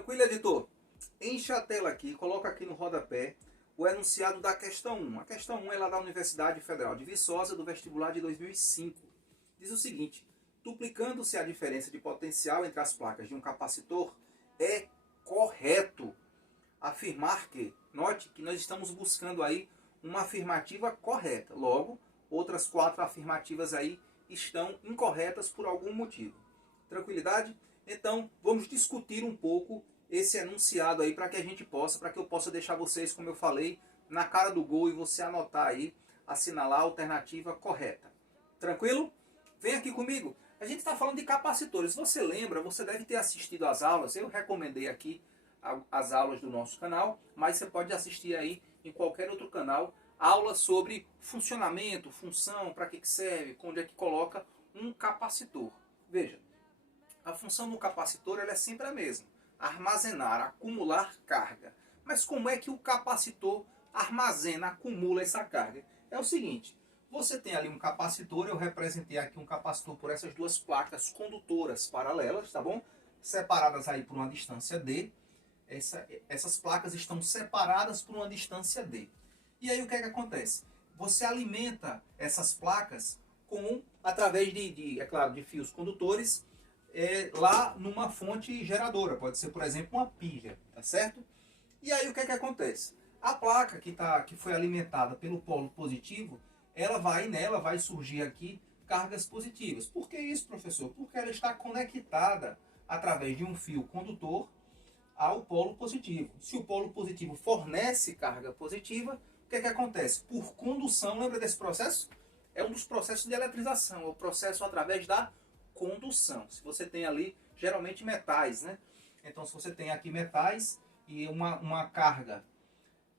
Tranquilo, editor? Enche a tela aqui, coloca aqui no rodapé o enunciado da questão 1. A questão 1 é lá da Universidade Federal de Viçosa, do vestibular de 2005. Diz o seguinte: duplicando-se a diferença de potencial entre as placas de um capacitor, é correto afirmar que, note que nós estamos buscando aí uma afirmativa correta. Logo, outras 4 afirmativas aí estão incorretas por algum motivo. Tranquilidade? Então, vamos discutir um pouco esse enunciado aí para que a gente possa, para que eu possa deixar vocês, como eu falei, na cara do gol e você anotar aí, assinalar a alternativa correta. Tranquilo? Vem aqui comigo. A gente está falando de capacitores. Você lembra, você deve ter assistido às aulas, eu recomendei aqui as aulas do nosso canal, mas você pode assistir aí em qualquer outro canal, aulas sobre funcionamento, função, para que serve, onde é que coloca um capacitor. Veja, a função do capacitor ela é sempre a mesma: armazenar, acumular carga. Mas como é que o capacitor armazena, acumula essa carga? É o seguinte: você tem ali um capacitor, eu representei aqui um capacitor por essas duas placas condutoras paralelas, tá bom? Separadas aí por uma distância D. Essas placas estão separadas por uma distância D. E aí o que é que acontece? Você alimenta essas placas através é claro, de fios condutores, lá numa fonte geradora. Pode ser, por exemplo, uma pilha, tá certo? E aí o que é que acontece? A placa que foi alimentada pelo polo positivo, nela vai surgir aqui cargas positivas. Por que isso, professor? Porque ela está conectada através de um fio condutor ao polo positivo. Se o polo positivo fornece carga positiva, o que é que acontece? Por condução, lembra desse processo? É um dos processos de eletrização, é o processo através da condução. Se você tem ali, geralmente metais, né? Então, se você tem aqui metais e uma carga,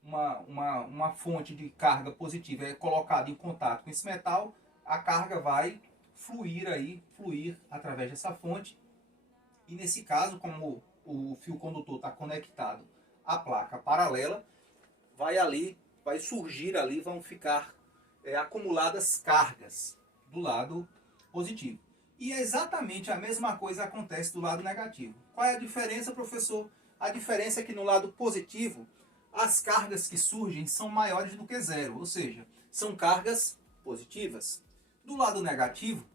uma fonte de carga positiva é colocada em contato com esse metal, a carga vai fluir através dessa fonte. E nesse caso, como o fio condutor está conectado à placa paralela, vai surgir ali, vão ficar acumuladas cargas do lado positivo. E exatamente a mesma coisa acontece do lado negativo. Qual é a diferença, professor? A diferença é que no lado positivo, as cargas que surgem são maiores do que zero, ou seja, são cargas positivas. Do lado negativo,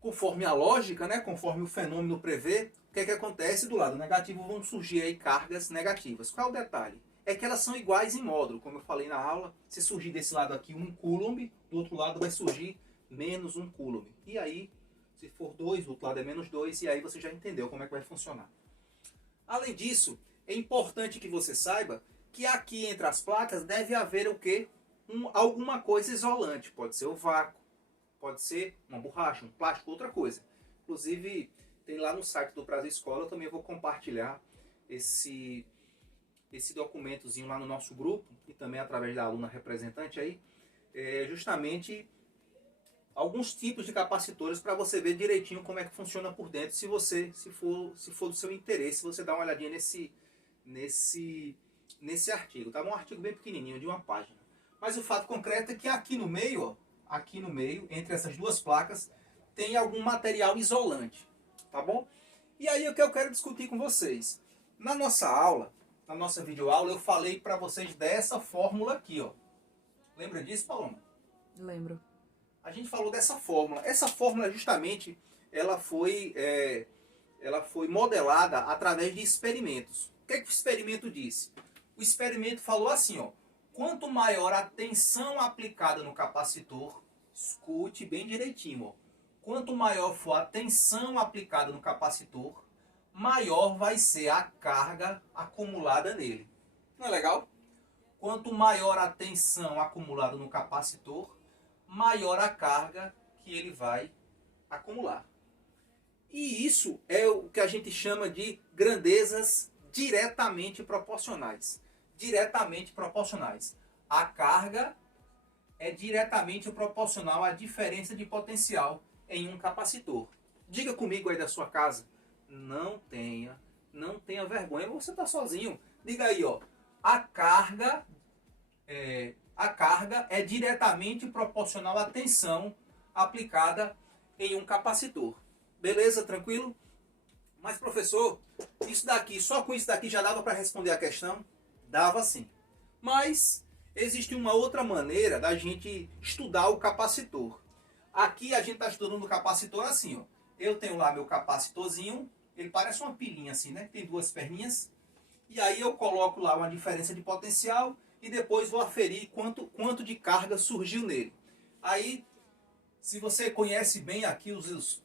conforme a lógica, né, conforme o fenômeno prevê, o que é que acontece? Do lado negativo vão surgir aí cargas negativas. Qual é o detalhe? É que elas são iguais em módulo, como eu falei na aula. Se surgir desse lado aqui 1 coulomb, do outro lado vai surgir menos 1 coulomb. E aí, se for 2, do outro lado é menos 2, e aí você já entendeu como é que vai funcionar. Além disso, é importante que você saiba que aqui entre as placas deve haver o quê? Alguma coisa isolante. Pode ser o vácuo, pode ser uma borracha, um plástico, outra coisa. Inclusive, tem lá no site do Prazer Escola, eu também vou compartilhar esse documentozinho lá no nosso grupo, e também através da aluna representante aí, justamente alguns tipos de capacitores para você ver direitinho como é que funciona por dentro, se for do seu interesse, você dá uma olhadinha nesse artigo, tá? Um artigo bem pequenininho, de uma página. Mas o fato concreto é que aqui no meio, entre essas duas placas, tem algum material isolante, tá bom? E aí o que eu quero discutir com vocês? Na nossa videoaula, eu falei para vocês dessa fórmula aqui, ó. Lembra disso, Paloma? Lembro. A gente falou dessa fórmula. Essa fórmula, justamente, ela foi modelada através de experimentos. O que é que o experimento disse? O experimento falou assim, ó: quanto maior a tensão aplicada no capacitor, escute bem direitinho, ó. Quanto maior for a tensão aplicada no capacitor, maior vai ser a carga acumulada nele. Não é legal? Quanto maior a tensão acumulada no capacitor, maior a carga que ele vai acumular. E isso é o que a gente chama de grandezas diretamente proporcionais. Diretamente proporcionais. A carga é diretamente proporcional à diferença de potencial em um capacitor. Diga comigo aí da sua casa. Não tenha vergonha, você está sozinho. Diga aí, ó. A carga é diretamente proporcional à tensão aplicada em um capacitor. Beleza, tranquilo? Mas professor, isso daqui, só com isso daqui já dava para responder a questão? Dava sim. Mas existe uma outra maneira da gente estudar o capacitor. Aqui a gente está estudando o capacitor assim, ó. Eu tenho lá meu capacitorzinho, ele parece uma pilinha assim, né? Tem duas perninhas. E aí eu coloco lá uma diferença de potencial e depois vou aferir quanto de carga surgiu nele. Aí, se você conhece bem aqui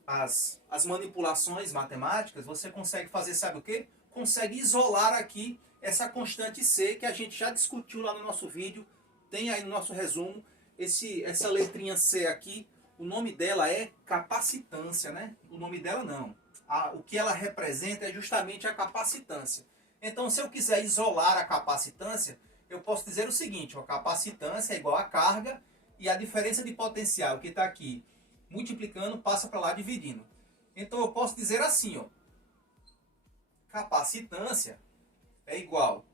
as manipulações matemáticas, você consegue fazer, sabe o quê? Consegue isolar aqui essa constante C que a gente já discutiu lá no nosso vídeo. Tem aí no nosso resumo essa letrinha C aqui. O nome dela é capacitância, né? O nome dela não. O que ela representa é justamente a capacitância. Então, se eu quiser isolar a capacitância, eu posso dizer o seguinte: a capacitância é igual a carga e a diferença de potencial que está aqui multiplicando passa para lá dividindo. Então, eu posso dizer assim, ó, capacitância é igual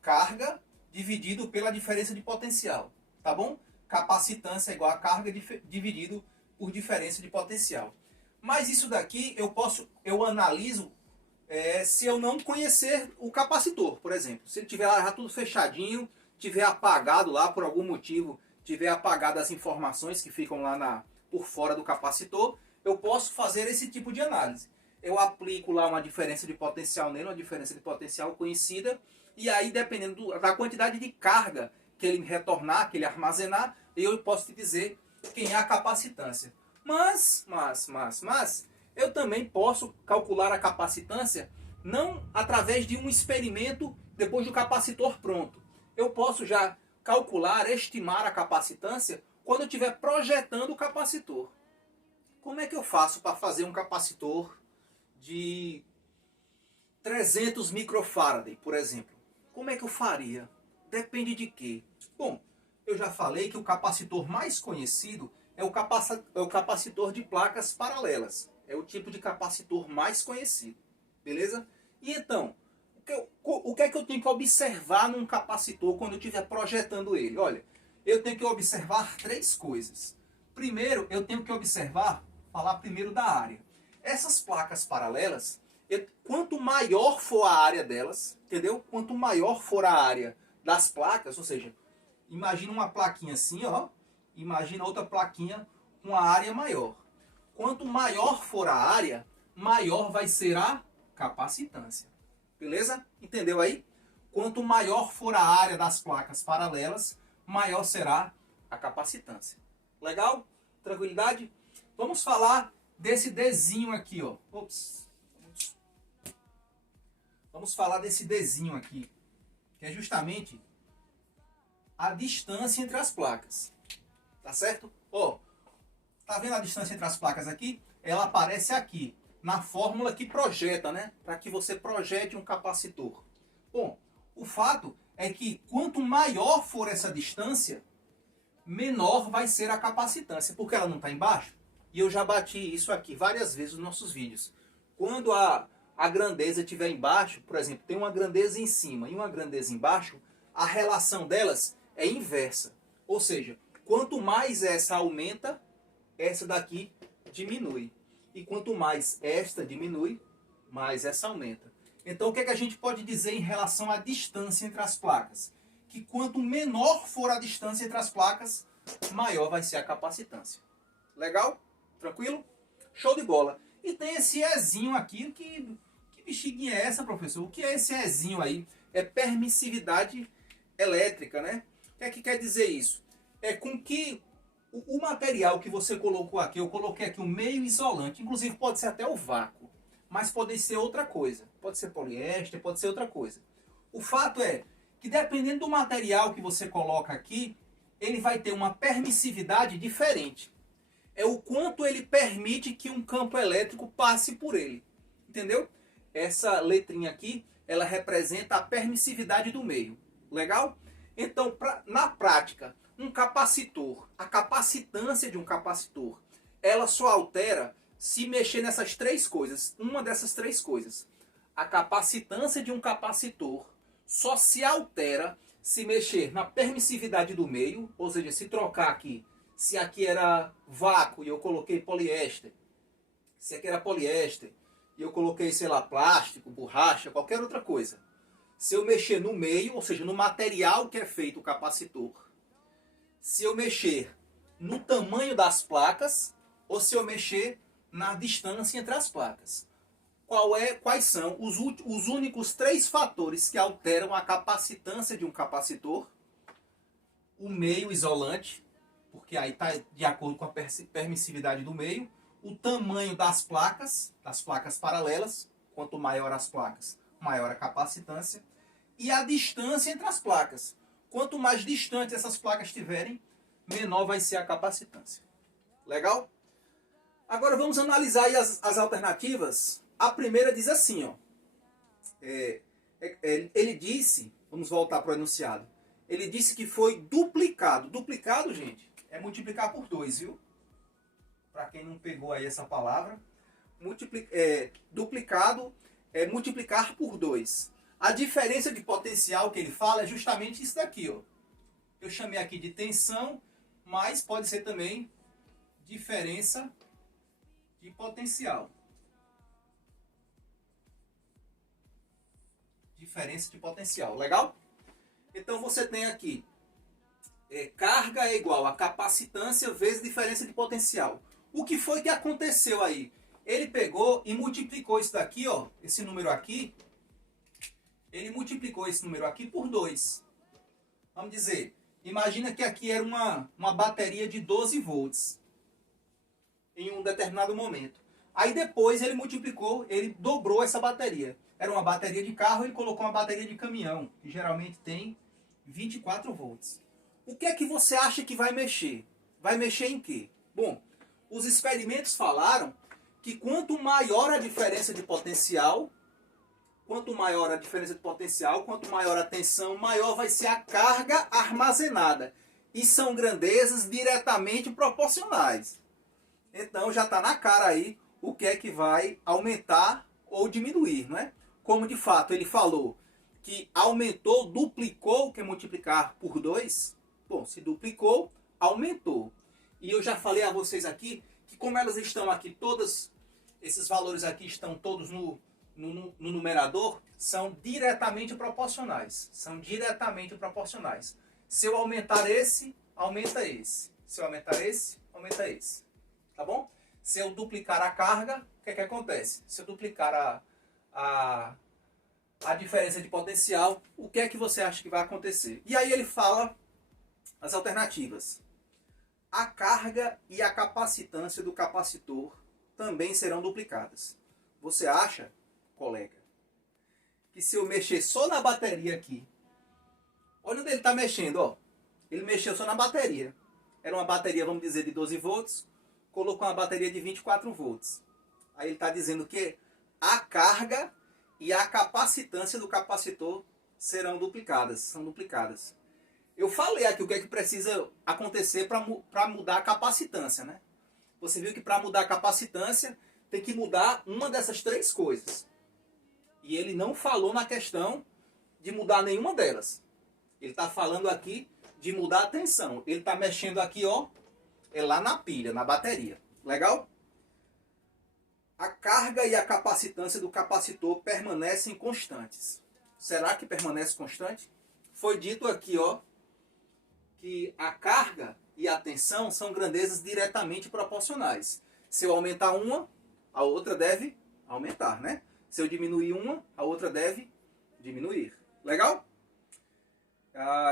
carga dividido pela diferença de potencial, tá bom? Capacitância é igual a carga dividido por diferença de potencial. Mas isso daqui eu analiso se eu não conhecer o capacitor, por exemplo. Se ele tiver lá já tudo fechadinho, tiver apagado lá por algum motivo, tiver apagado as informações que ficam lá por fora do capacitor, eu posso fazer esse tipo de análise. Eu aplico lá uma diferença de potencial nele, uma diferença de potencial conhecida, e aí dependendo da quantidade de carga que ele retornar, que ele armazenar, eu posso te dizer quem é a capacitância. Mas, eu também posso calcular a capacitância não através de um experimento depois do capacitor pronto. Eu posso já calcular, estimar a capacitância quando eu estiver projetando o capacitor. Como é que eu faço para fazer um capacitor de 300 microfarad, por exemplo? Como é que eu faria? Depende de quê? Bom, eu já falei que o capacitor mais conhecido é o capacitor de placas paralelas. É o tipo de capacitor mais conhecido. Beleza? E então, o que é que eu tenho que observar num capacitor quando eu estiver projetando ele? Olha, eu tenho que observar três coisas. Primeiro, eu tenho que falar primeiro da área. Essas placas paralelas, quanto maior for a área delas, entendeu? Quanto maior for a área das placas, ou seja, imagina uma plaquinha assim, ó. Imagina outra plaquinha com a área maior. Quanto maior for a área, maior vai ser a capacitância. Beleza? Entendeu aí? Quanto maior for a área das placas paralelas, maior será a capacitância. Legal? Tranquilidade? Vamos falar desse Dzinho aqui, ó. Ops. Vamos falar desse Dzinho aqui, que é justamente a distância entre as placas. Tá certo? Ó, tá vendo a distância entre as placas aqui? Ela aparece aqui, na fórmula que projeta, né? Para que você projete um capacitor. Bom, o fato é que quanto maior for essa distância, menor vai ser a capacitância, porque ela não está embaixo. E eu já bati isso aqui várias vezes nos nossos vídeos. Quando a grandeza estiver embaixo, por exemplo, tem uma grandeza em cima e uma grandeza embaixo, a relação delas é inversa. Ou seja, quanto mais essa aumenta, essa daqui diminui. E quanto mais esta diminui, mais essa aumenta. Então o que é que a gente pode dizer em relação à distância entre as placas? Que quanto menor for a distância entre as placas, maior vai ser a capacitância. Legal? Tranquilo? Show de bola. E tem esse Ezinho aqui, que bexiguinha é essa, professor? O que é esse Ezinho aí? É permissividade elétrica, né? O que é que quer dizer isso? É com que o material que você colocou aqui, eu coloquei aqui um meio isolante, inclusive pode ser até o vácuo, mas pode ser outra coisa. Pode ser poliéster, pode ser outra coisa. O fato é que dependendo do material que você coloca aqui, ele vai ter uma permissividade diferente. É o quanto ele permite que um campo elétrico passe por ele. Entendeu? Essa letrinha aqui, ela representa a permissividade do meio. Legal? Então, na prática, um capacitor, a capacitância de um capacitor, ela só altera se mexer nessas três coisas. Uma dessas três coisas. A capacitância de um capacitor só se altera se mexer na permissividade do meio, ou seja, se trocar aqui se aqui era vácuo e eu coloquei poliéster, se aqui era poliéster e eu coloquei, sei lá, plástico, borracha, qualquer outra coisa. Se eu mexer no meio, ou seja, no material que é feito o capacitor, se eu mexer no tamanho das placas ou se eu mexer na distância entre as placas. Quais são os únicos 3 fatores que alteram a capacitância de um capacitor? O meio isolante, porque aí está de acordo com a permissividade do meio. O tamanho das placas paralelas. Quanto maior as placas, maior a capacitância. E a distância entre as placas. Quanto mais distante essas placas estiverem, menor vai ser a capacitância. Legal? Agora vamos analisar aí as alternativas. A primeira diz assim, ó. Ele disse, vamos voltar para o enunciado. Ele disse que foi duplicado. Duplicado, gente, é multiplicar por 2, viu? Para quem não pegou aí essa palavra. Duplicado é multiplicar por 2. A diferença de potencial que ele fala é justamente isso daqui, ó. Eu chamei aqui de tensão, mas pode ser também diferença de potencial. Diferença de potencial, legal? Então você tem aqui, carga é igual a capacitância vezes diferença de potencial. O que foi que aconteceu aí? Ele pegou e multiplicou isso daqui, ó, esse número aqui, ele multiplicou esse número aqui por 2. Vamos dizer, imagina que aqui era uma bateria de 12 volts em um determinado momento. Aí depois ele multiplicou, ele dobrou essa bateria. Era uma bateria de carro, ele colocou uma bateria de caminhão, que geralmente tem 24 volts. O que é que você acha que vai mexer? Vai mexer em quê? Bom, os experimentos falaram que quanto maior a diferença de potencial, quanto maior a tensão, maior vai ser a carga armazenada. E são grandezas diretamente proporcionais. Então já está na cara aí o que é que vai aumentar ou diminuir, não é? Como de fato ele falou que aumentou, duplicou, que é multiplicar por 2. Bom, se duplicou, aumentou. E eu já falei a vocês aqui que como elas estão aqui todas, esses valores aqui estão todos no numerador, são diretamente proporcionais. São diretamente proporcionais. Se eu aumentar esse, aumenta esse. Se eu aumentar esse, aumenta esse. Tá bom? Se eu duplicar a carga, o que é que acontece? Se eu duplicar a diferença de potencial, o que é que você acha que vai acontecer? E aí ele fala as alternativas. A carga e a capacitância do capacitor também serão duplicadas. Você acha, colega, que se eu mexer só na bateria aqui, olha onde ele está mexendo, ó. Ele mexeu só na bateria. Era uma bateria, vamos dizer, de 12 volts, colocou uma bateria de 24 volts. Aí ele está dizendo que a carga e a capacitância do capacitor serão duplicadas, são duplicadas. Eu falei aqui o que é que precisa acontecer para mudar a capacitância, né? Você viu que para mudar a capacitância tem que mudar uma dessas 3 coisas. E ele não falou na questão de mudar nenhuma delas. Ele está falando aqui de mudar a tensão. Ele está mexendo aqui, ó, lá na pilha, na bateria. Legal? A carga e a capacitância do capacitor permanecem constantes. Será que permanece constante? Foi dito aqui, ó, que a carga e a tensão são grandezas diretamente proporcionais. Se eu aumentar uma, a outra deve aumentar, né? Se eu diminuir uma, a outra deve diminuir. Legal?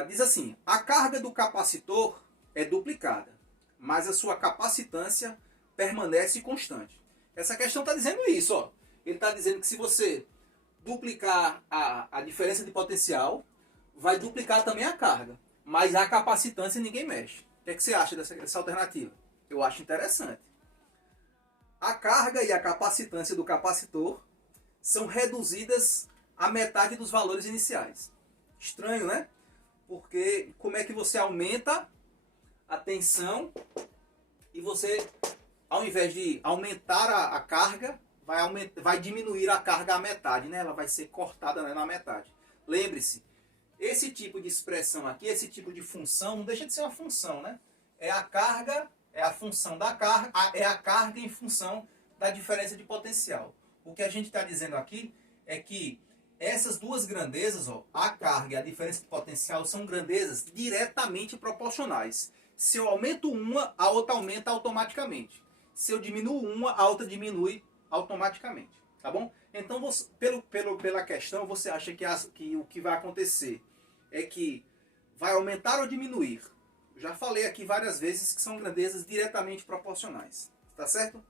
Diz assim, a carga do capacitor é duplicada, mas a sua capacitância permanece constante. Essa questão está dizendo isso, ó. Ele está dizendo que se você duplicar a diferença de potencial, vai duplicar também a carga. Mas a capacitância ninguém mexe. O que é que você acha dessa alternativa? Eu acho interessante. A carga e a capacitância do capacitor são reduzidas à metade dos valores iniciais. Estranho, né? Porque como é que você aumenta a tensão e você, ao invés de aumentar a carga, vai diminuir a carga à metade, né? Ela vai ser cortada, né, na metade. Lembre-se, esse tipo de expressão aqui, esse tipo de função, não deixa de ser uma função, né? é a carga, é a função da carga, é a carga em função da diferença de potencial. O que a gente está dizendo aqui é que essas duas grandezas, ó, a carga e a diferença de potencial, são grandezas diretamente proporcionais. Se eu aumento uma, a outra aumenta automaticamente. Se eu diminuo uma, a outra diminui automaticamente. Tá bom? Então, você, pela questão, você acha que o que vai acontecer é que vai aumentar ou diminuir? Eu já falei aqui várias vezes que são grandezas diretamente proporcionais. Tá certo?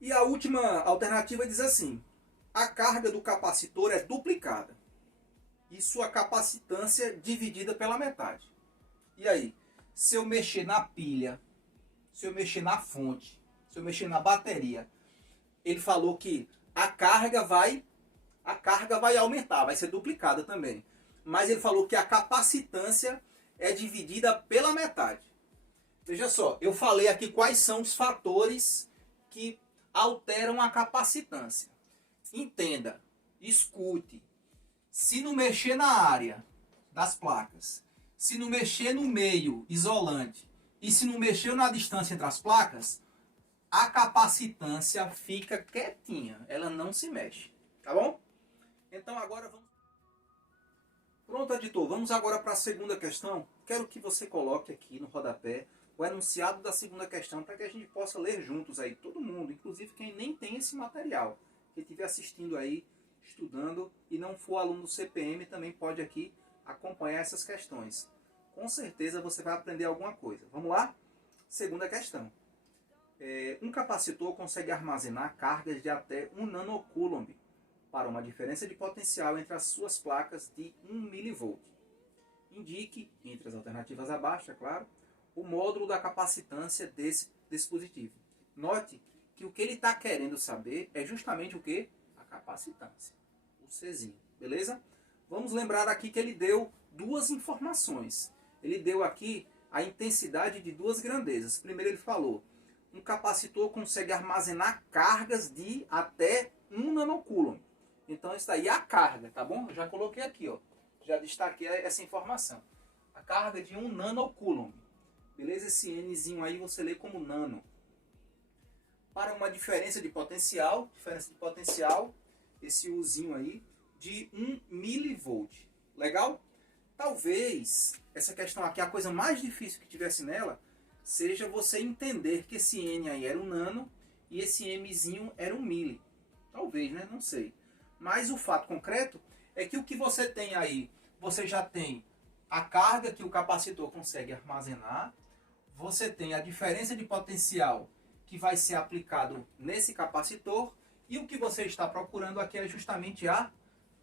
E a última alternativa diz assim: a carga do capacitor é duplicada e sua capacitância dividida pela metade. E aí? Se eu mexer na pilha, se eu mexer na fonte, se eu mexer na bateria, ele falou que a carga vai aumentar, vai ser duplicada também. Mas ele falou que a capacitância é dividida pela metade. Veja só, eu falei aqui quais são os fatores que alteram a capacitância. Entenda, escute. Se não mexer na área das placas, se não mexer no meio isolante e se não mexer na distância entre as placas, a capacitância fica quietinha, ela não se mexe, tá bom? Então agora vamos... Pronto, editor, vamos agora para a segunda questão. Quero que você coloque aqui no rodapé o enunciado da segunda questão para que a gente possa ler juntos aí, todo mundo, inclusive quem nem tem esse material, que estiver assistindo aí, estudando e não for aluno do CPM, também pode aqui acompanhar essas questões. Com certeza você vai aprender alguma coisa. Vamos lá? Segunda questão. Um capacitor consegue armazenar cargas de até 1 nanocoulomb para uma diferença de potencial entre as suas placas de 1 mV. Indique, entre as alternativas abaixo, é claro, o módulo da capacitância desse dispositivo. Note que o que ele está querendo saber é justamente o que? A capacitância. O Czinho, beleza? Vamos lembrar aqui que ele deu duas informações. Ele deu aqui a intensidade de duas grandezas. Primeiro ele falou, um capacitor consegue armazenar cargas de até 1 nanocoulomb. Então isso daí é a carga, tá bom? Eu já coloquei aqui, ó. Já destaquei essa informação. A carga de 1 nanocoulomb. Beleza? Esse Nzinho aí você lê como nano. Para uma diferença de potencial, esse Uzinho aí, de 1 milivolt. Legal? Talvez essa questão aqui, a coisa mais difícil que tivesse nela, seja você entender que esse N aí era um nano e esse Mzinho era um mili. Talvez, né? Não sei. Mas o fato concreto é que o que você tem aí, você já tem a carga que o capacitor consegue armazenar, você tem a diferença de potencial que vai ser aplicado nesse capacitor e o que você está procurando aqui é justamente a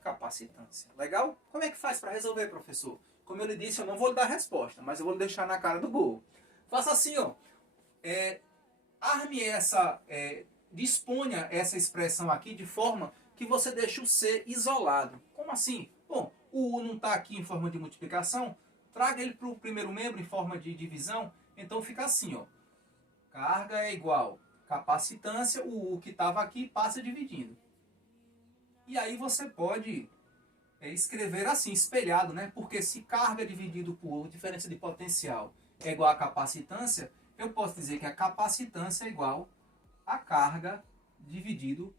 capacitância. Legal? Como é que faz para resolver, professor? Como eu lhe disse, eu não vou lhe dar resposta, mas eu vou lhe deixar na cara do gol. Faça assim, ó. Arme essa, disponha essa expressão aqui de forma que você deixe o C isolado. Como assim? Bom, o U não está aqui em forma de multiplicação, traga ele para o primeiro membro em forma de divisão, então fica assim, ó. Carga é igual capacitância, o U que estava aqui passa dividindo. E aí você pode escrever assim, espelhado, né? Porque se carga dividido por diferença de potencial é igual a capacitância, eu posso dizer que a capacitância é igual a carga dividido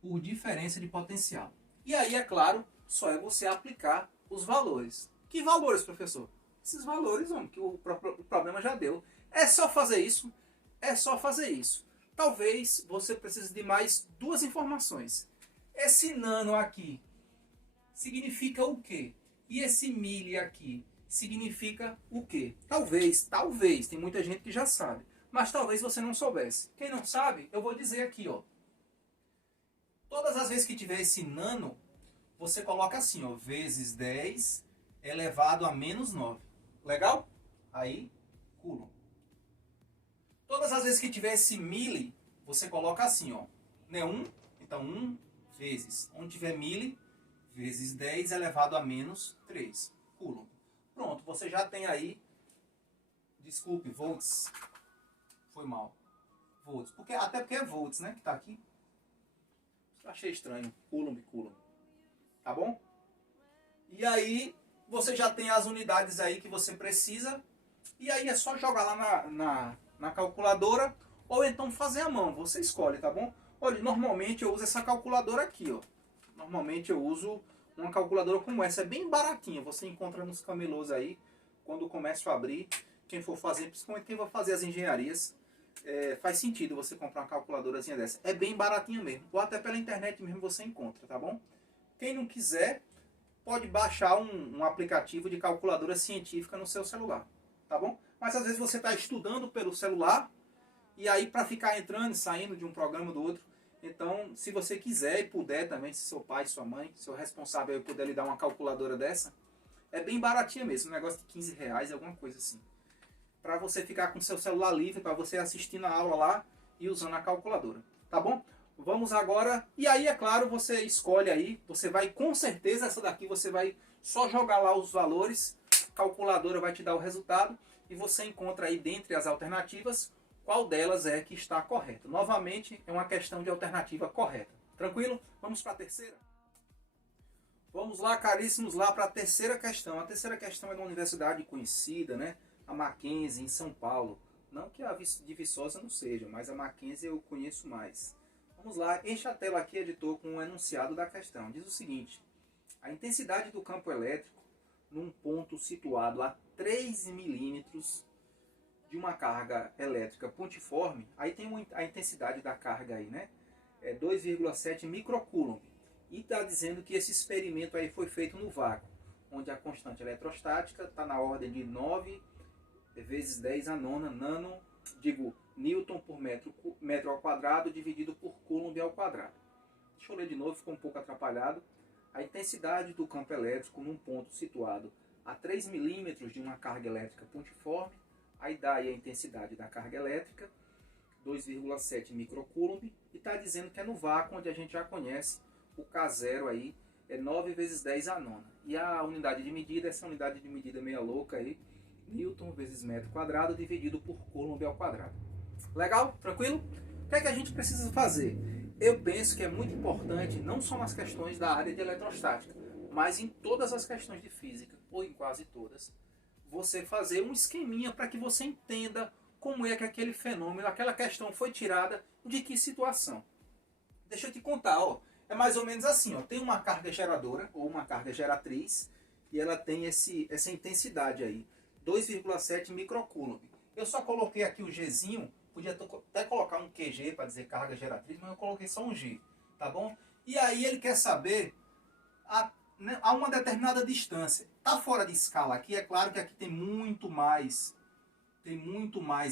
por diferença de potencial. E aí, é claro, só é você aplicar os valores. Que valores, professor? Esses valores, homem, que o problema já deu. É só fazer isso. É só fazer isso. Talvez você precise de mais duas informações. Esse nano aqui significa o quê? E esse mili aqui significa o quê? Talvez, tem muita gente que já sabe. Mas talvez você não soubesse. Quem não sabe, eu vou dizer aqui, ó. Todas as vezes que tiver esse nano, você coloca assim, ó, vezes 10 elevado a menos 9. Legal? Aí, coulomb. Todas as vezes que tiver esse mili, você coloca assim, ó. Né, 1, então 1 vezes. Onde tiver mili, vezes 10 elevado a menos 3. Coulomb. Pronto, você já tem aí, desculpe, volts. Foi mal. Volts. Até porque é volts, né, que tá aqui. Achei estranho. Coulomb. Tá bom? E aí, você já tem as unidades aí que você precisa E aí é só jogar lá na calculadora ou então fazer à mão, você escolhe, tá bom? Olha, normalmente eu uso essa calculadora aqui, ó. Normalmente eu uso uma calculadora como essa, é bem baratinha, você encontra nos camelôs aí, quando começa a abrir, quem for fazer, principalmente quem for fazer as engenharias, faz sentido você comprar uma calculadorazinha dessa. É bem baratinha mesmo, ou até pela internet mesmo você encontra, tá bom? Quem não quiser, pode baixar um aplicativo de calculadora científica no seu celular, tá bom? Mas às vezes você está estudando pelo celular, e aí para ficar entrando e saindo de um programa do outro, então se você quiser e puder também, se seu pai, sua mãe, seu responsável aí puder lhe dar uma calculadora dessa, é bem baratinha mesmo, um negócio de R$ 15, alguma coisa assim. Para você ficar com seu celular livre, para você assistir na aula lá e usando a calculadora, tá bom? Vamos agora, e aí é claro, você escolhe aí, você vai com certeza, essa daqui você vai só jogar lá os valores, a calculadora vai te dar o resultado, e você encontra aí dentre as alternativas, qual delas é que está correta. Novamente, é uma questão de alternativa correta. Tranquilo? Vamos para a terceira? Vamos lá, caríssimos, lá para a terceira questão. A terceira questão é de uma universidade conhecida, né? A Mackenzie, em São Paulo. Não que a de Viçosa não seja, mas a Mackenzie eu conheço mais. Vamos lá, enche a tela aqui, editor, com o enunciado da questão. Diz o seguinte: a intensidade do campo elétrico num ponto situado a 3 milímetros de uma carga elétrica pontiforme, aí tem a intensidade da carga aí, né? É 2,7 microcoulomb. E está dizendo que esse experimento aí foi feito no vácuo, onde a constante eletrostática está na ordem de 9 vezes 10 a nona Newton por metro ao quadrado dividido por Coulomb ao quadrado. Deixa eu ler de novo, ficou um pouco atrapalhado. A intensidade do campo elétrico num ponto situado a 3 milímetros de uma carga elétrica pontiforme, aí dá aí a intensidade da carga elétrica, 2,7 microcoulomb, e está dizendo que é no vácuo, onde a gente já conhece o K0 aí, é 9 vezes 10 a nona. E a unidade de medida, essa unidade de medida meia louca aí, Newton vezes metro quadrado dividido por Coulomb ao quadrado. Legal? Tranquilo? O que é que a gente precisa fazer? Eu penso que é muito importante, não só nas questões da área de eletrostática, mas em todas as questões de física, ou em quase todas, você fazer um esqueminha para que você entenda como é que aquele fenômeno, aquela questão foi tirada de que situação. Deixa eu te contar, ó. É mais ou menos assim, ó. Tem uma carga geradora, ou uma carga geratriz, e ela tem essa intensidade aí, 2,7 microcoulomb. Eu só coloquei aqui o Gzinho, podia até colocar um QG para dizer carga geratriz, mas eu coloquei só um G, tá bom? E aí ele quer saber a uma determinada distância. Tá fora de escala aqui, é claro que aqui tem muito mais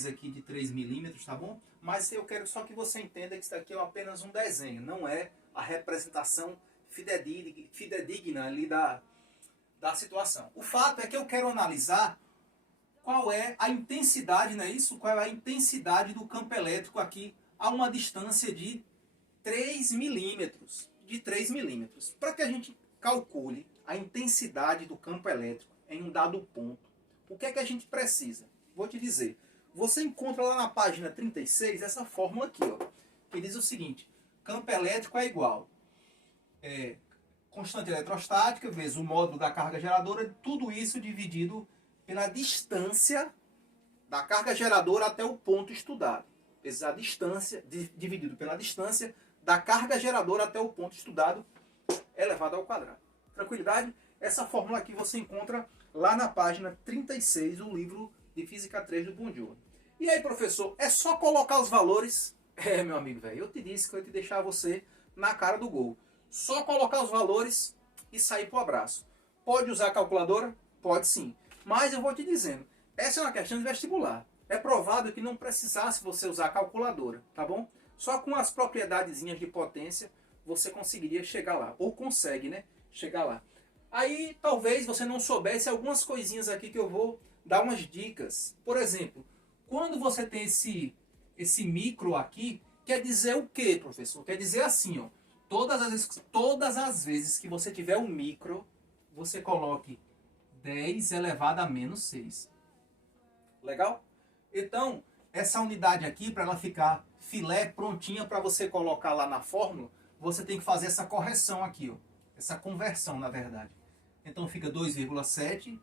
aqui de 3 milímetros, tá bom? Mas eu quero só que você entenda que isso aqui é apenas um desenho, não é a representação fidedigna ali da situação. O fato é que eu quero analisar qual é a intensidade, não é isso? Qual é a intensidade do campo elétrico aqui a uma distância de 3 milímetros. De 3 milímetros. Para que a gente calcule a intensidade do campo elétrico em um dado ponto, o que é que a gente precisa? Vou te dizer. Você encontra lá na página 36 essa fórmula aqui, ó, que diz o seguinte: campo elétrico é igual constante eletrostática vezes o módulo da carga geradora, tudo isso dividido pela distância da carga geradora até o ponto estudado. A distância, dividido pela distância da carga geradora até o ponto estudado, elevado ao quadrado. Tranquilidade? Essa fórmula aqui você encontra lá na página 36 do livro de Física 3 do Bongiorno. E aí, professor, é só colocar os valores? Meu amigo, velho, eu te disse que eu ia te deixar você na cara do gol. Só colocar os valores e sair pro abraço. Pode usar a calculadora? Pode sim. Mas eu vou te dizendo, essa é uma questão de vestibular. É provável que não precisasse você usar a calculadora, tá bom? Só com as propriedadezinhas de potência você conseguiria chegar lá. Ou consegue, né? Chegar lá. Aí talvez você não soubesse algumas coisinhas aqui que eu vou dar umas dicas. Por exemplo, quando você tem esse micro aqui, quer dizer o quê, professor? Quer dizer assim, ó. Todas as vezes que você tiver um micro, você coloque 10 elevado a menos 6. Legal? Então, essa unidade aqui, para ela ficar filé prontinha para você colocar lá na fórmula, você tem que fazer essa correção aqui, ó. Essa conversão, na verdade. Então fica 2,7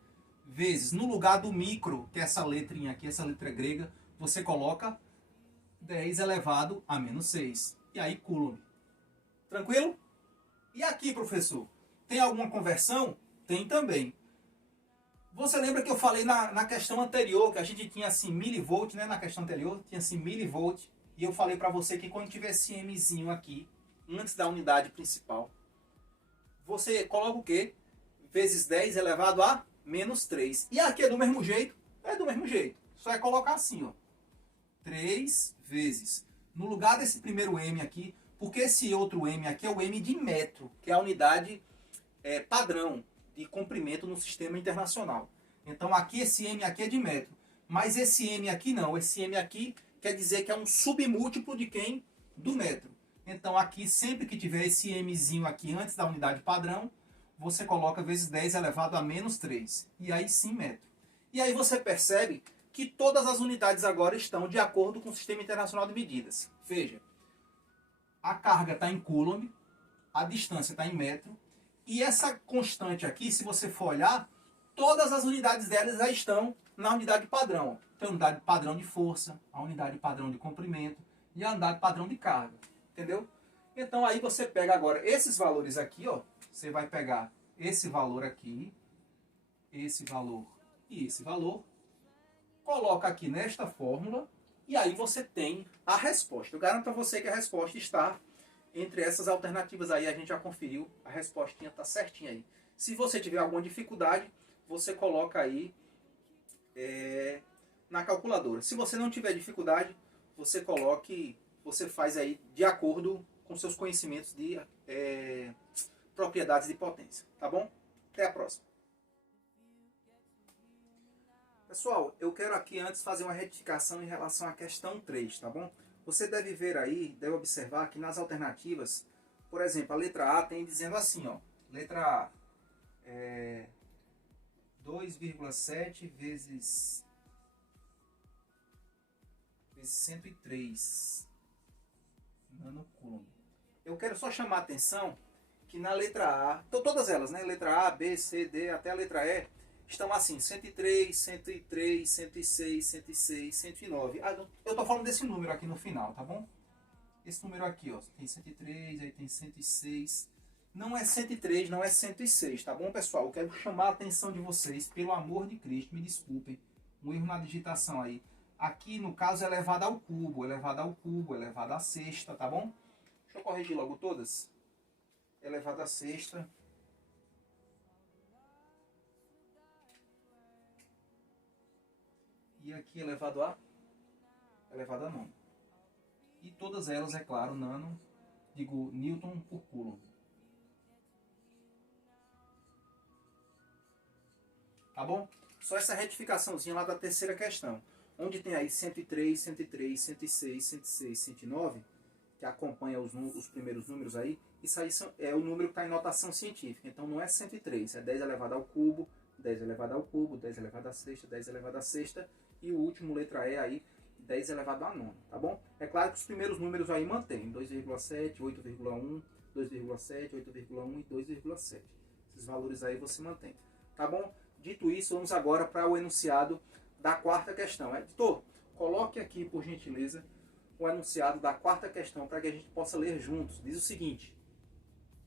vezes, no lugar do micro, que é essa letrinha aqui, essa letra grega, você coloca 10 elevado a menos 6. E aí, coulomb. Tranquilo? E aqui, professor, tem alguma conversão? Tem também. Você lembra que eu falei na questão anterior, que a gente tinha assim milivolt, né? Na questão anterior, tinha assim milivolt. E eu falei para você que quando tiver esse Mzinho aqui, antes da unidade principal, você coloca o quê? Vezes 10 elevado a menos 3. E aqui é do mesmo jeito? É do mesmo jeito. Só é colocar assim, ó. 3 vezes. No lugar desse primeiro M aqui, porque esse outro M aqui é o M de metro, que é a unidade padrão de comprimento no sistema internacional. Então aqui esse M aqui é de metro. Mas esse M aqui não. Esse M aqui quer dizer que é um submúltiplo de quem? Do metro. Então aqui, sempre que tiver esse Mzinho aqui antes da unidade padrão, você coloca vezes 10 elevado a menos 3. E aí sim metro. E aí você percebe que todas as unidades agora estão de acordo com o Sistema Internacional de Medidas. Veja, a carga está em coulomb, a distância está em metro, e essa constante aqui, se você for olhar, todas as unidades delas já estão na unidade padrão. Tem a unidade padrão de força, a unidade padrão de comprimento e a unidade padrão de carga. Entendeu? Então aí você pega agora esses valores aqui, ó. Você vai pegar esse valor aqui, esse valor e esse valor. Coloca aqui nesta fórmula e aí você tem a resposta. Eu garanto para você que a resposta está entre essas alternativas aí. A gente já conferiu, a respostinha está certinha aí. Se você tiver alguma dificuldade, você coloca aí na calculadora. Se você não tiver dificuldade, você faz aí de acordo com seus conhecimentos de propriedades de potência. Tá bom? Até a próxima. Pessoal, eu quero aqui antes fazer uma retificação em relação à questão 3, tá bom? Você deve ver aí, deve observar que nas alternativas, por exemplo, a letra A tem dizendo assim, ó. Letra A, 2,7 vezes 103 nanocoulomb. Eu quero só chamar a atenção que na letra A, todas elas, né? Letra A, B, C, D, até a letra E, estão assim, 103, 103, 106, 106, 109. Eu estou falando desse número aqui no final, tá bom? Esse número aqui, ó, tem 103, aí tem 106. Não é 103, não é 106, tá bom, pessoal? Eu quero chamar a atenção de vocês, pelo amor de Cristo, me desculpem. Um erro na digitação aí. Aqui, no caso, é elevado ao cubo, elevado ao cubo, elevado à sexta, tá bom? Deixa eu corrigir logo todas. Elevado à sexta. E aqui elevado a nono. E todas elas, é claro, Newton por Coulomb. Tá bom? Só essa retificaçãozinha lá da terceira questão. Onde tem aí 103, 103, 106, 106, 109, que acompanha os primeiros números aí, isso aí é o número que está em notação científica. Então não é 103, é 10 elevado ao cubo, 10 elevado ao cubo, 10 elevado à sexta, 10 elevado à sexta, e o último, letra E aí, 10 elevado a nona, tá bom? É claro que os primeiros números aí mantêm, 2,7, 8,1, 2,7, 8,1 e 2,7. Esses valores aí você mantém, tá bom? Dito isso, vamos agora para o enunciado da quarta questão. Editor, coloque aqui, por gentileza, o enunciado da quarta questão para que a gente possa ler juntos. Diz o seguinte: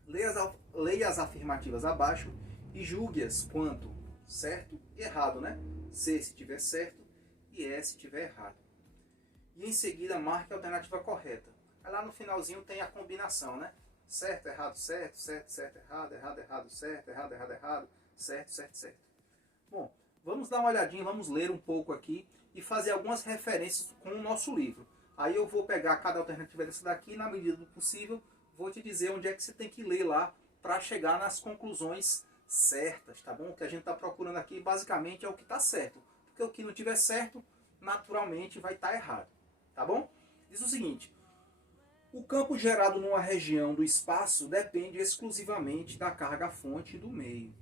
leia as afirmativas abaixo e julgue-as quanto certo e errado, né? C se tiver certo e E se tiver errado. E em seguida marque a alternativa correta. Aí lá no finalzinho tem a combinação, né? Certo, errado, certo, certo, certo, errado, errado, errado, certo, errado, errado, errado, certo, certo, certo. Bom, vamos dar uma olhadinha, vamos ler um pouco aqui e fazer algumas referências com o nosso livro. Aí eu vou pegar cada alternativa dessa daqui e, na medida do possível, vou te dizer onde é que você tem que ler lá para chegar nas conclusões certas, tá bom? O que a gente está procurando aqui basicamente é o que está certo. Porque o que não tiver certo, naturalmente vai estar errado, tá bom? Diz o seguinte: o campo gerado numa região do espaço depende exclusivamente da carga-fonte do meio.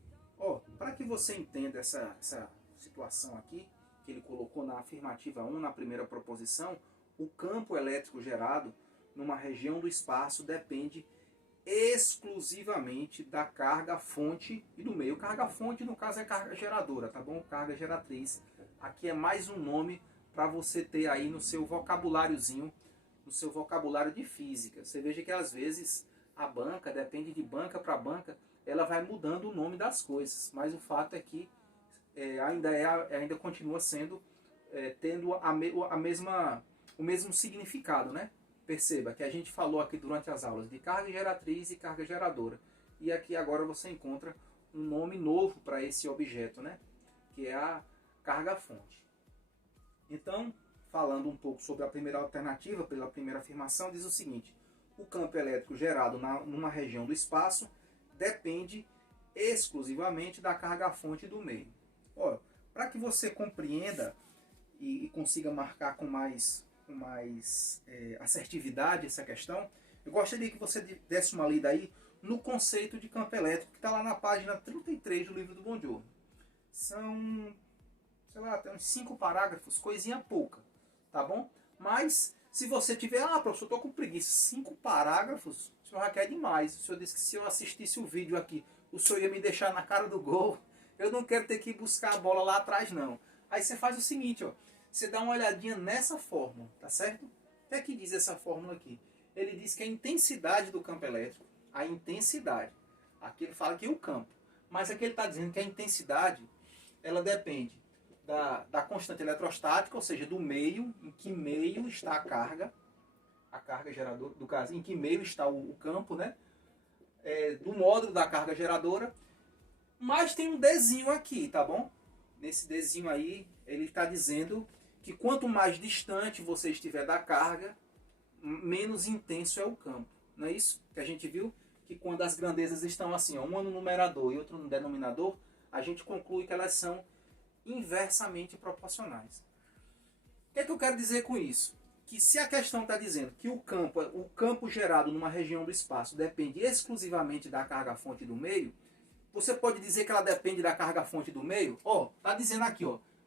Para que você entenda essa situação aqui, que ele colocou na afirmativa 1, na primeira proposição, o campo elétrico gerado numa região do espaço depende exclusivamente da carga fonte e do meio. Carga fonte, no caso, é carga geradora, tá bom? Carga geratriz. Aqui é mais um nome para você ter aí no seu vocabuláriozinho, no seu vocabulário de física. Você veja que às vezes a banca, depende de banca para banca, ela vai mudando o nome das coisas. Mas o fato é que ainda continua sendo, tendo o mesmo significado, né? Perceba que a gente falou aqui durante as aulas de carga geratriz e carga geradora. E aqui agora você encontra um nome novo para esse objeto, né? Que é a carga fonte. Então, falando um pouco sobre a primeira alternativa, pela primeira afirmação, diz o seguinte: o campo elétrico gerado numa região do espaço depende exclusivamente da carga fonte do meio. Para que você compreenda e consiga marcar com mais assertividade essa questão, eu gostaria que você desse uma lida aí no conceito de campo elétrico, que está lá na página 33 do livro do Bongiorno. São, sei lá, tem uns 5 parágrafos, coisinha pouca, tá bom? Mas, se você tiver, professor, eu tô com preguiça, 5 parágrafos, o senhor já quer demais. O senhor disse que se eu assistisse o vídeo aqui, o senhor ia me deixar na cara do gol. Eu não quero ter que buscar a bola lá atrás, não. Aí você faz o seguinte, você dá uma olhadinha nessa fórmula, tá certo? O que é que diz essa fórmula aqui? Ele diz que a intensidade do campo elétrico, a intensidade, aqui ele fala que o campo, mas aqui ele está dizendo que a intensidade, ela depende da constante eletrostática, ou seja, do meio, em que meio está a carga geradora, do caso, em que meio está o campo, né? Do módulo da carga geradora, mas tem um desenho aqui, tá bom? Nesse desenho aí, ele está dizendo que quanto mais distante você estiver da carga, menos intenso é o campo. Não é isso? Que a gente viu que quando as grandezas estão assim, uma no numerador e outra no denominador, a gente conclui que elas são inversamente proporcionais. O que é que eu quero dizer com isso? Que se a questão está dizendo que o campo gerado numa região do espaço depende exclusivamente da carga-fonte do meio, você pode dizer que ela depende da carga-fonte do meio? Está dizendo aqui,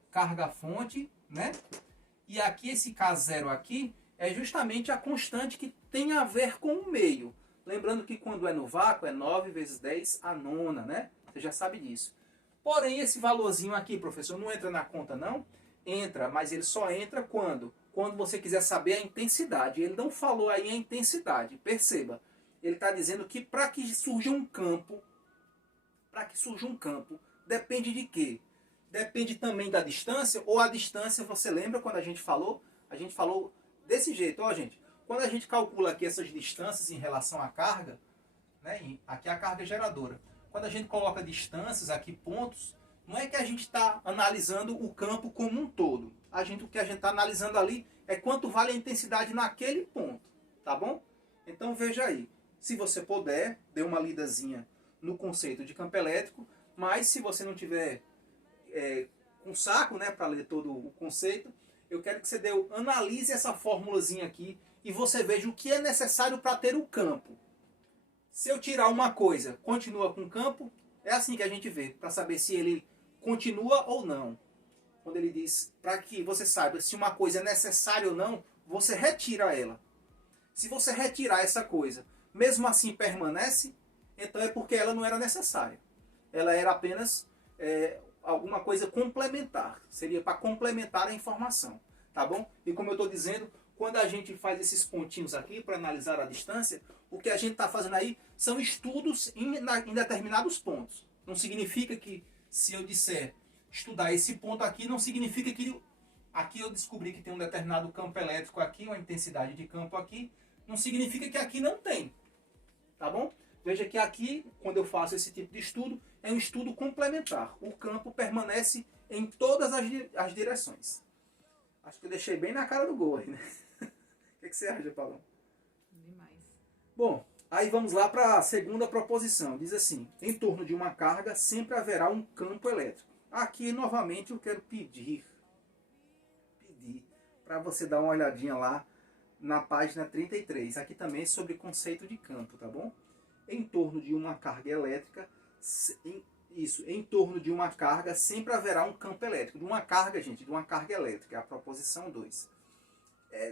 carga-fonte, né? E aqui esse K0 aqui é justamente a constante que tem a ver com o meio. Lembrando que quando é no vácuo é 9 vezes 10 a nona, né? Você já sabe disso. Porém, esse valorzinho aqui, professor, não entra na conta, não? Entra, mas ele só entra quando você quiser saber a intensidade. Ele não falou aí a intensidade, perceba. Ele está dizendo que para que surja um campo, depende de quê? Depende também da distância, ou a distância, você lembra quando a gente falou? A gente falou desse jeito, gente. Quando a gente calcula aqui essas distâncias em relação à carga, né, aqui é a carga geradora. Quando a gente coloca distâncias aqui, pontos, não é que a gente está analisando o campo como um todo. O que a gente está analisando ali é quanto vale a intensidade naquele ponto, tá bom? Então veja aí, se você puder, dê uma lidazinha no conceito de campo elétrico, mas se você não tiver com saco, né, para ler todo o conceito, eu quero que você analise essa formulazinha aqui e você veja o que é necessário para ter o campo. Se eu tirar uma coisa, continua com o campo? É assim que a gente vê, para saber se ele continua ou não. Quando ele diz, para que você saiba se uma coisa é necessária ou não, você retira ela. Se você retirar essa coisa, mesmo assim permanece, então é porque ela não era necessária. Ela era apenas alguma coisa complementar. Seria para complementar a informação. Tá bom? E como eu estou dizendo, quando a gente faz esses pontinhos aqui para analisar a distância, o que a gente está fazendo aí são estudos em determinados pontos. Não significa que se eu disser estudar esse ponto aqui, não significa que aqui eu descobri que tem um determinado campo elétrico aqui, uma intensidade de campo aqui, não significa que aqui não tem. Tá bom? Veja que aqui, quando eu faço esse tipo de estudo, é um estudo complementar. O campo permanece em todas as direções. Acho que eu deixei bem na cara do gol aí, né? O que você acha, Paulão? Demais. Bom, aí vamos lá para a segunda proposição. Diz assim, em torno de uma carga sempre haverá um campo elétrico. Aqui, novamente, eu quero pedir para você dar uma olhadinha lá na página 33. Aqui também é sobre conceito de campo, tá bom? Em torno de uma carga elétrica, em torno de uma carga sempre haverá um campo elétrico. De uma carga, gente, de uma carga elétrica, é a proposição 2.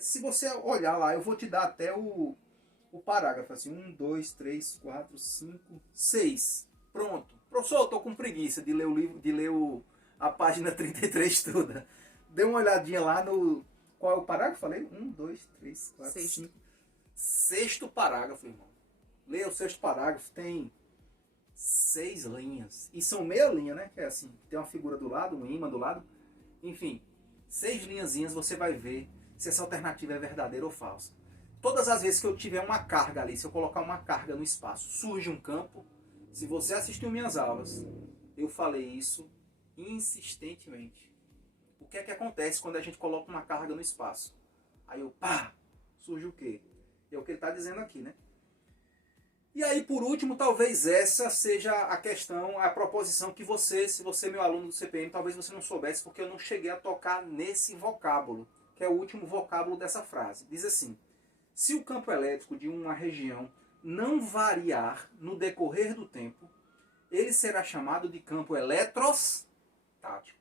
Se você olhar lá, eu vou te dar até o o parágrafo, assim, 1, 2, 3, 4, 5, 6. Pronto. Professor, eu tô com preguiça de ler o livro, de ler a página 33 toda. Dê uma olhadinha lá no... Qual é o parágrafo? Falei? 1, 2, 3, 4, 5. Sexto parágrafo, irmão. Leia o sexto parágrafo, tem 6 linhas. E são meia linha, né? Que é assim, tem uma figura do lado, um ímã do lado. Enfim, 6 linhazinhas você vai ver se essa alternativa é verdadeira ou falsa. Todas as vezes que eu tiver uma carga ali, se eu colocar uma carga no espaço, surge um campo. Se você assistiu minhas aulas, eu falei isso insistentemente. O que é que acontece quando a gente coloca uma carga no espaço? Aí pá, surge o quê? É o que ele está dizendo aqui, né? E aí, por último, talvez essa seja a questão, a proposição que você, se você é meu aluno do CPM, talvez você não soubesse, porque eu não cheguei a tocar nesse vocábulo, que é o último vocábulo dessa frase. Diz assim: se o campo elétrico de uma região não variar no decorrer do tempo, ele será chamado de campo eletrostático.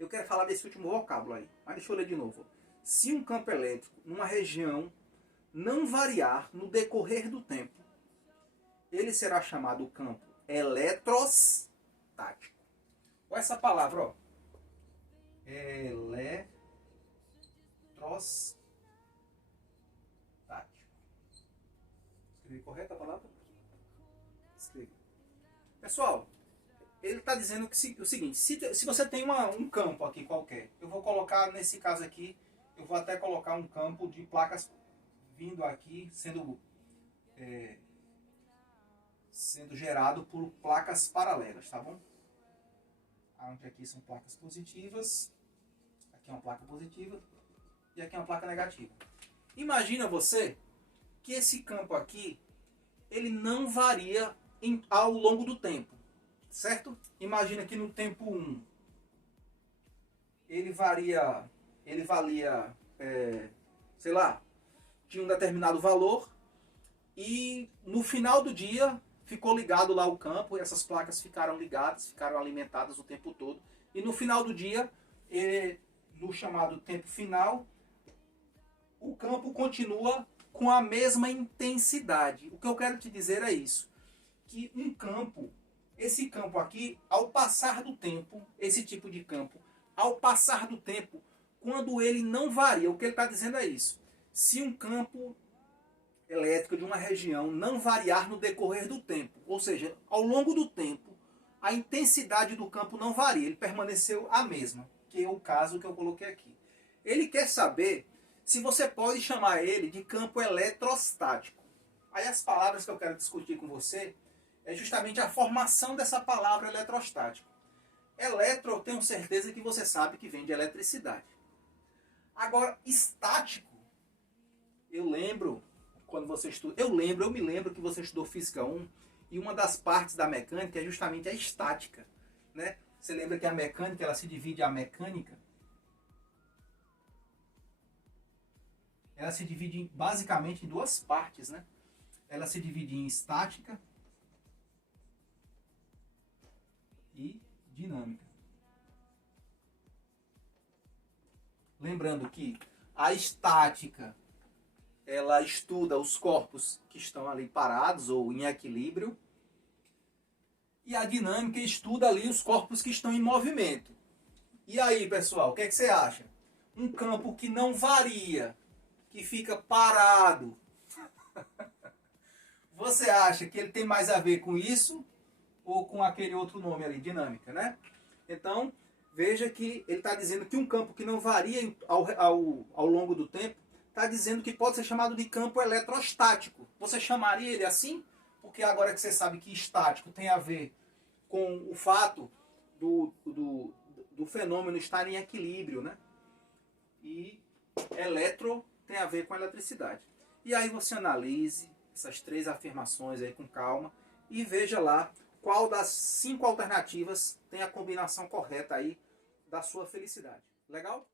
Eu quero falar desse último vocábulo aí, mas deixa eu ler de novo. Se um campo elétrico numa região não variar no decorrer do tempo, ele será chamado campo eletrostático. Olha essa palavra, ó. Eletrostático. Escrevi correta a palavra? Escrevi. Pessoal, ele está dizendo que o seguinte: se você tem um campo aqui qualquer, eu vou colocar, nesse caso aqui, eu vou até colocar um campo de placas vindo aqui, sendo gerado por placas paralelas, tá bom? Onde aqui são placas positivas, aqui é uma placa positiva e aqui é uma placa negativa. Imagina você que esse campo aqui, ele não varia ao longo do tempo, certo? Imagina que no tempo 1, ele valia, sei lá, tinha um determinado valor, e no final do dia ficou ligado lá o campo, e essas placas ficaram ligadas, ficaram alimentadas o tempo todo, e no final do dia, no chamado tempo final, o campo continua com a mesma intensidade. O que eu quero te dizer é isso, que um campo, esse campo aqui, ao passar do tempo, esse tipo de campo, ao passar do tempo, quando ele não varia, o que ele está dizendo é isso: se um campo elétrico de uma região não variar no decorrer do tempo, ou seja, ao longo do tempo, a intensidade do campo não varia, ele permaneceu a mesma, que é o caso que eu coloquei aqui. Ele quer saber se você pode chamar ele de campo eletrostático. Aí as palavras que eu quero discutir com você é justamente a formação dessa palavra eletrostático. Eletro, eu tenho certeza que você sabe que vem de eletricidade. Agora, estático, eu lembro, quando você estuda, eu me lembro que você estudou Física 1, e uma das partes da mecânica é justamente a estática, né? Você lembra que a mecânica, ela se divide, ela se divide basicamente em duas partes, né? Ela se divide em estática e dinâmica. Lembrando que a estática, ela estuda os corpos que estão ali parados ou em equilíbrio, e a dinâmica estuda ali os corpos que estão em movimento. E aí, pessoal, o que é que você acha? Um campo que não varia, que fica parado, você acha que ele tem mais a ver com isso ou com aquele outro nome ali, dinâmica, né? Então, veja que ele está dizendo que um campo que não varia ao longo do tempo, está dizendo que pode ser chamado de campo eletrostático. Você chamaria ele assim? Porque agora que você sabe que estático tem a ver com o fato do fenômeno estar em equilíbrio, né? E eletro tem a ver com eletricidade. E aí você analise essas 3 afirmações aí com calma e veja lá qual das 5 alternativas tem a combinação correta aí da sua felicidade. Legal?